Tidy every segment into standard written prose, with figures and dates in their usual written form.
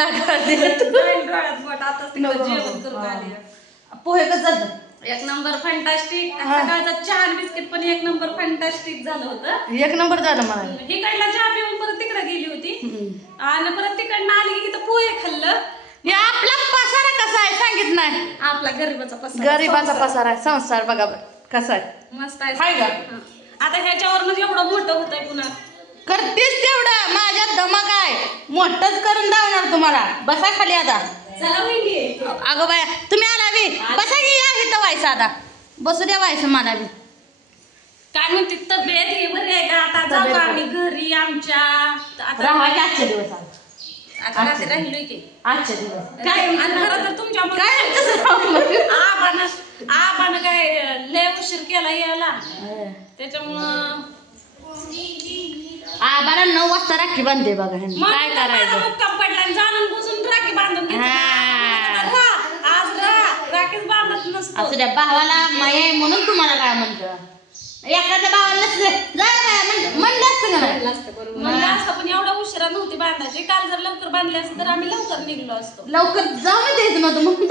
डोळ्यात बोट आताच तिकडे जेवण करून आली. पोहे कसं झालं? एक नंबर फॅन्टास्टिक. सकाळचा चहा बिस्किट पण एक नंबर फॅन्टास्टिक झालं होतं. एक नंबर झालं मला. इकडला चहा पिऊन परत तिकडे गेली होती आणि परत तिकडनं आली की इथं पोहे खाल्लं. हे आपला पसारा कसा आहे सांगित नाही. आपला गरीबाचा पसारा. गरीबाचा पसारा आहे. संसार बघा कसा आहे. मस्त आहे. आता ह्याच्यावरच एवढं मोठं होतंय पुन्हा. करतेस तेवढं. माझ्यात धमक आहे. मोठंच करून दावणार तुम्हाला. बसा खाली आता. अगं बाया तुम्ही आला बी बसा की. या व्हायचं आता. बसू द्या व्हायचं मला बी. काय म्हणते तब्येत बरी आहे का? आता जाऊ आम्ही घरी आमच्या. राहा की आजच्या दिवस. आता रात्री राहिलोय की आजच्या दिवस काय. आणि खरं तर तुमच्या आबानं काय लय उशीर केला यायला. त्याच्यामुळं आबाला 9 वाजता राखी बांधते बघा. काय करायचं. मुक्काम पडला जाणून बुजून राखी बांधून आज राखीच बांधत नसतो. असू द्या भावाला माये म्हणून तुम्हाला काय म्हणतं. एखाद्या भावाला म्हणलं असतं का म्हणलं असतं पण एवढा उशिरा नव्हती बांधायची. काल जर लवकर बांधले असते तर आम्ही लवकर निघलो असतो. लवकर जाऊन द्यायचं नव्हतं म्हणून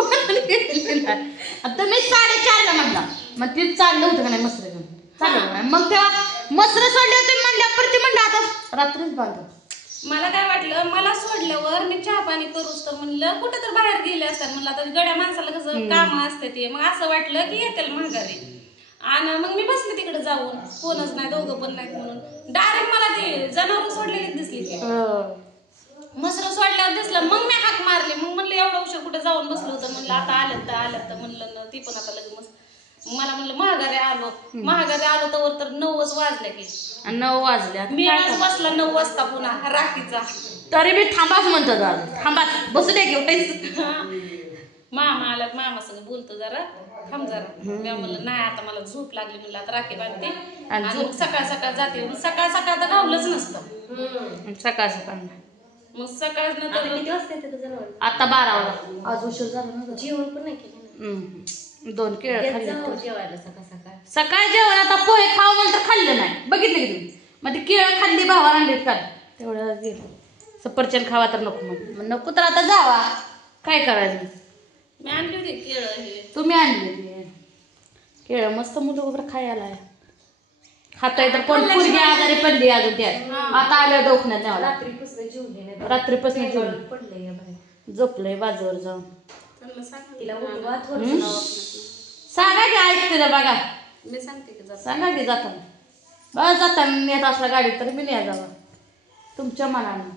आता मी 4:30ला म्हणला. मग ते चाललं होतं का नाही मसर घेऊन चाललं. मग तेव्हा मसर सोडले होते म्हणल्यावर ती म्हणलं आता रात्रीच बांधतो. मला काय वाटलं मला सोडल्यावर मी चहा पाणी करूच तर म्हणलं कुठं तर बाहेर गेले असतात. म्हणलं आता गड्या माणसाला कसं काम असते ते. मग असं वाटलं की येतील माघारी. आणि मग मी बसले तिकडे जाऊन. कोणच नाही दोघं पण नाहीत म्हणून. डायरेक्ट मला ते जनावर सोडलेली दिसली की मसर सोडल्यावर दिसलं. मग मी हाक मारली. मग म्हणलं एवढं उशीर कुठे जाऊन बसलो होतं. म्हणलं आता आल्यात तर म्हणलं ती पण आता लगेच मला म्हणलं महागारी आलो तर 9च वाजल्या की. 9 वाजल्या. मी आज बसला 9 वाजता पुन्हा राखीचा. तरी मी थांबाच म्हणतो. थांबा बसू दे घेऊ. मामा आला. मामा संग बोलतो जरा थांब जरा. मी म्हणलं नाही आता मला झोप लागली. म्हणलं आता राखी बांधते आणि सकाळ सकाळ जाते. सकाळ सकाळ तर गावलंच नसतं. सकाळ मग सकाळ नंतर किती वाजता येते? आता 12 वाजता. आज उशीर झाला ना. जेवण पण नाही केलं. 2 केळ खाल्ले जेवायला सकाळ जेवण. आता पोहे खावं म्हणतं खाल्लं नाही. बघितलं की तुम्ही. मग ती केळ खाल्ली भावाला आणलीत काल तेवढं गेलं. सफरचंद खावा तर नको मग नको तर आता जावा. काय करायचं. मी आणली होती केळ. तुम्ही आणली केळ मस्त मुलं वगैरे खायला आहे. खाताय तर कोण पोरगी आजारी पडली अजून त्यात. आता आल्या दवाखान्यात न्यावं. रात्रीपासून जेवण झोपलंय बाजूवर जाऊन. सांगा की ऐकते ना बघा. मी सांगते की सांगा की जाताना बघा. जाताना नेत असला गाडीत तर मी न्या जावा तुमच्या मनानं.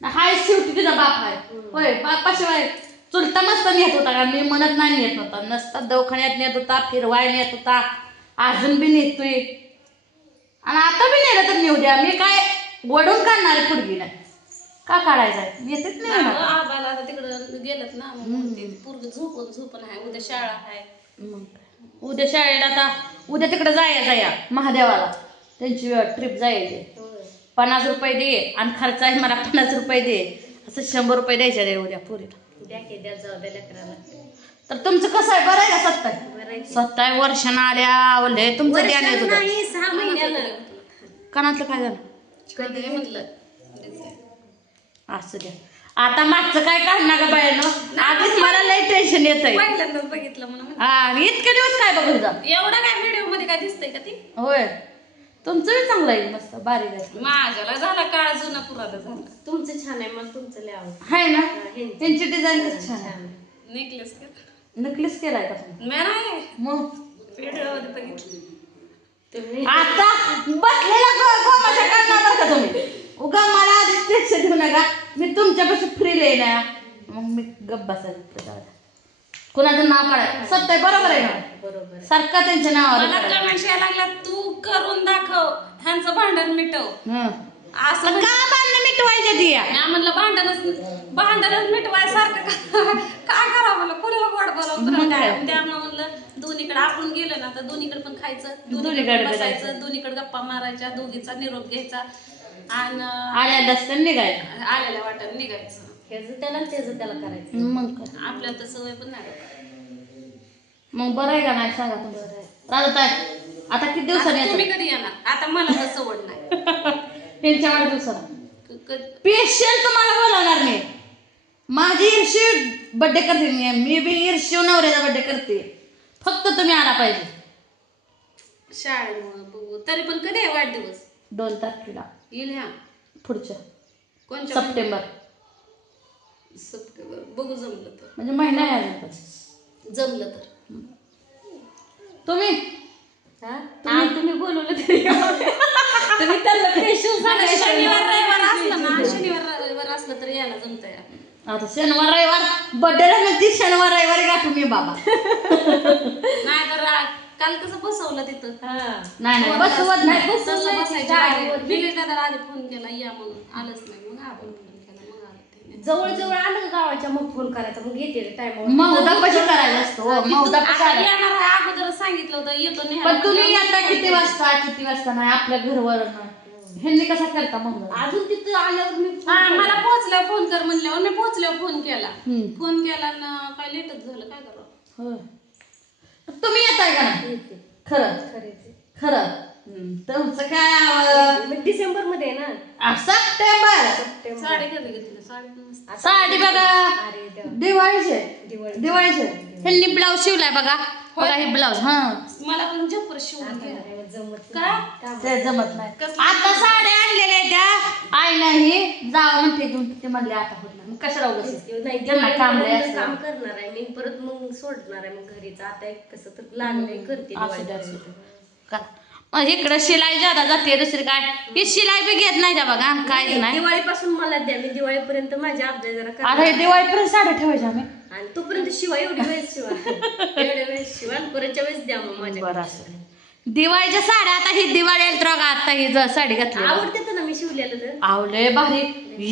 हाय शेवटी तिचा बाप आहे. होय बापाशिवाय चुलता मस्त नेत होता का. मी म्हणत नाही नेत होता. नसता दवाखान्यात नेत होता. फिरवाय नेत होता. अजून बी नेतोय आणि आता बी नेलं तर नेऊ द्या. मी काय वडून काढणार आहे पुरगी नाही. का काढायचं येतेच नाही. आबाला आता तिकडं गेलत ना. पूर्वी झोपून आहे. उद्या शाळा आहे. उद्या शाळेला आता उद्या तिकडे जाया महादेवाला. त्यांची ट्रिप जायची. 50 रुपये दे आणि खर्च आहे मला 50 रुपये दे. असं 100 रुपये द्यायचे रे उद्या पुरीला. तर तुमचं कसं आहे बरं आहे का? 27 वर्षानं आल्या तुमचं ध्यान येत होतं. 6 महिन्याला कानातलं काय झालं म्हटलं असं द्या. आता मागचं काय काढणार का बायानं. आधीच मला लय टेन्शन येत आहे. पहिल्यांदाच बघितलं म्हणून. हा इतके दिवस काय बघत जा. एवढं काय व्हिडिओ मध्ये काय दिसतंय का ती. होय तुमचं बी चांगलं आहे मस्त बारीक आहे. माझ्याला झाला काळ जुना पुराता झाला. तुमचं छान आहे. मला तुमचं लय आवडतं आहे ना. त्यांची डिझाईन कसं छान आहे. नेकलेस केलाय का मी नाही मग व्हिडिओ मध्ये बघितलं. आता बसलेला गोमाशा करणार का तुम्ही. उगा मला आधीच टेन्शन देऊ नका. मी तुमच्यापाशी फ्री लय ना. मग मी गप्प बसायचं. कुणाचं नाव काढायचं. सत्य बरोबर आहे ना. बरोबर सारखा त्यांच्या नावावर कमेंट्स यायला लागला. तू करून दाखव ह्यांचं भांडण मिटव. असं का भांडण मिटवायचे ती. म्हणलं भांडणच मिटवाय सारखं काय करावं म्हणलं. कोणाला गोड बोलावं. त्यामुळे म्हणलं दोन्हीकडे आपण गेलं ना तर दोन्हीकडे पण खायचं. दोन्हीकडे बसायचं. दोन्हीकडे गप्पा मारायच्या. दोघीचा निरोप घ्यायचा आणि आलेल्या वाट्याला निघायचं. त्याला करायचं. मग आपल्याला तर सवय पण नाही. मग बरं आहे का नाही सांगा तुम्ही. आता किती दिवसांनी तुम्ही कधी येणार. आता मला तर सवड नाही. त्यांच्या वाढदिवसाला स्पेशल तुम्हाला बोलवणार मी. माझी ईर्षी बर्थडे करते मी बी ईर्ष्य नवऱ्याचा बर्थडे करते. फक्त तुम्ही आला पाहिजे शाळेमुळं बघू. तरी पण कधी आहे वाढदिवस? 2 तारखेला येईल ह्या पुढच्या कोणच्या सप्टेंबर. सप्टेंबर. बघू जमलं तर. म्हणजे महिना आहे अजून पण. जमलं तर. तुम्ही तुम्ही बोलवलं तरी तुम्ही त्यांना शनिवार रविवार असलं ना, शनिवार रविवार असलं तर यायला जमतंय. आता शनिवार रविवार बर्थडेला म्हणते शनिवार रविवारी गाठू मी बाबा. नाही तर काल कसं बसवलं तिथं. नाही बसवत नाही. तसं बसायचं. निलेश दादाला आधी फोन केला या म्हणून, आलंच नाही. मग आपण फोन केला, मग आलं ते. जवळ जवळ आलं गावाच्या मग फोन करायचा, मग येते टाइम. मौदा कशी करायला असतो मौदा येणार आहे अगोदर सांगितलं होतं येतो नाही. पण तुम्ही आता किती वाजता नाही आपल्या घरवर ह्यांनी कसा करता मग अजून तिथं आल्यावर मी मला पोहोचल्यावर फोन कर म्हणल्यावर मी पोहोचल्यावर फोन केला. फोन केला ना काय लेटच झालं, काय करावं. तुम्ही येताय का नाही? खरं खरं तुमचं काय डिसेंबर मध्ये ना. सप्टेंबर. साडी कधी घेतली? साडी साडी बघा दिवाळीचे ह्यांनी ब्लाऊज शिवलाय बघा. ही ब्लाऊज मला पण झपर शिवून जमत काय ते जमत नाही. आता साड्या आणलेल्या त्या आई नाही जावं म्हणते घेऊन ते म्हणले आता होत नाही. मग कशाला नाही काम काम करणार आहे मी परत, मग सोडणार आहे मग घरीच. आता एक कसं तर लागलंय करते. इकडं शिलाई ज्यादा जाते दुसरी काय ही शिलाई बी घेत नाही त्या बघा काहीच नाही. दिवाळीपासून मला द्या, मी दिवाळीपर्यंत माझ्या अभ्यास जरा आता हे दिवाळीपर्यंत साड्या ठेवायच्या आम्ही. आणि तोपर्यंत शिवाय एवढी वेळेस शिवा एवढ्या वेळेस शिवा परतच्या वेळेस द्या मग माझ्या. बरं असं दिवाळीच्या साड्या आता ही दिवाळी आली तर आता ही साडी घातली आवडते ना मी शिवलेलं तर. आवले भारी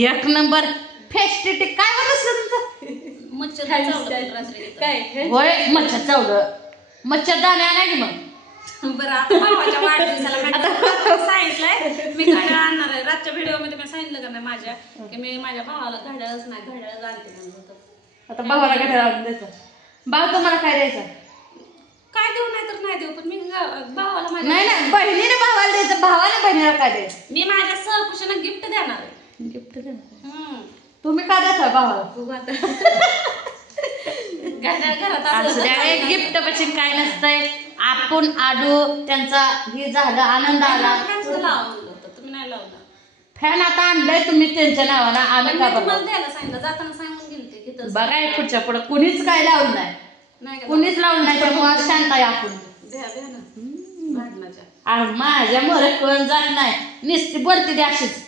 एक नंबर फेस्टिटी काय म्हणत तुमचं मच्छर काय होय मच्छर चावलं मच्छर दाणे आणा की मग. बरं आता भावाच्या वाढदिवसाला सांगितलंय मी घड्याळ आणणार आहे. रातच्या व्हिडिओ मध्ये मी सांगितलं का नाही माझ्या की मी माझ्या भावाला घड्याळच नाही घड्याळ आणते म्हणलं होतं. आता भावाला घड्याळ आणून द्यायचं. भाऊ तुम्हाला काय द्यायचं? काय देऊ नाही तर नाही देऊ, पण मी भावाला माझ्या नाही बहिणीने भावाला द्यायचं भावाने बहिणीला काय द्यायचं? मी माझ्या सहकुशीनं गिफ्ट देणार आहे. गिफ्ट देणार तुम्ही काय देता भावाला? बघू आता घरात गिफ्ट पाशी काय नसतंय. आपण आडू त्यांचा हे झालं आनंद आला. तुम्ही नाही लावला फॅन आता आणलंय तुम्ही त्यांच्या नावानं. आम्ही का तुम्हाला द्यायला सांगितलं जाताना सांगून गेलते बघाय पुढच्या पुढे कुणीच काय लावलं नाही. कुणीच लावलं नाही त्यामुळे शांत आहे आपण. माझ्या मोर कोण जात नाही नुसती बोलते ती अशीच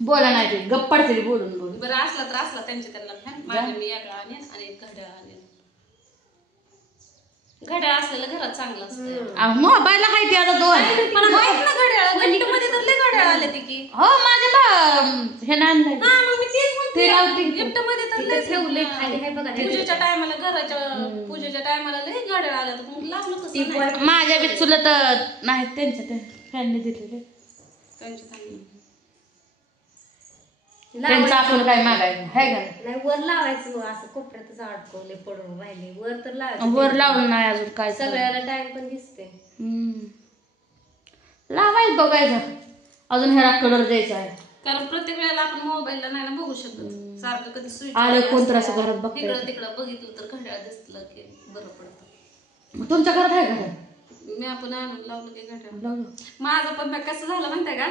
बोला नाही ते गप्प पडते बोलून बोलून. बरं असला तर असला त्यांच्या माझ्या मी याकडा आणेन आणि घड्याळ आणेन. घड्याळ असलेलं घरात चांगलं असतं. मोबाईल आहे ते आता 2 पण आहेत ना घड्याळ गिफ्ट मध्ये तर लय घड्याळ आले ते की. हो माझे हे नाही मग मी तेच म्हणते गिफ्ट मध्ये तर लय ठेवले खाली आहे बघा. पूजेच्या टायमाला घराच्या पूजेच्या टायमाला लय घड्याळ आल्या तर मग लावलं कसं नाही. माझ्या बी चुलत नाही त्यांच्या त्या फॅनने दिलेले त्यांचं आपण काय मागायचं आहे का नाही. वर लावायचं असं कोपऱ्यातच अडकवले पडून राहिले. वर तर लावायचं. वर लावलं नाही अजून काय सगळ्याला टाइम पण दिसते. लावायचं बघायचं अजून ह्याला कलर द्यायचा आहे. कारण प्रत्येक वेळेला आपण मोबाईलला नाही ना बघू शकत. सारखं कधी स्विच आलं कोणतं असं घरात बघतं इकडं तिकडं बघितलं तर घड्याळ दिसलं की बरं पडतं. तुमच्या घरात आहे का? मी आपण आणून लावलं की घड्याळ. लावलं माझं पण कसं झालं माहितीये का